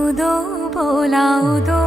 उदो बोला उदो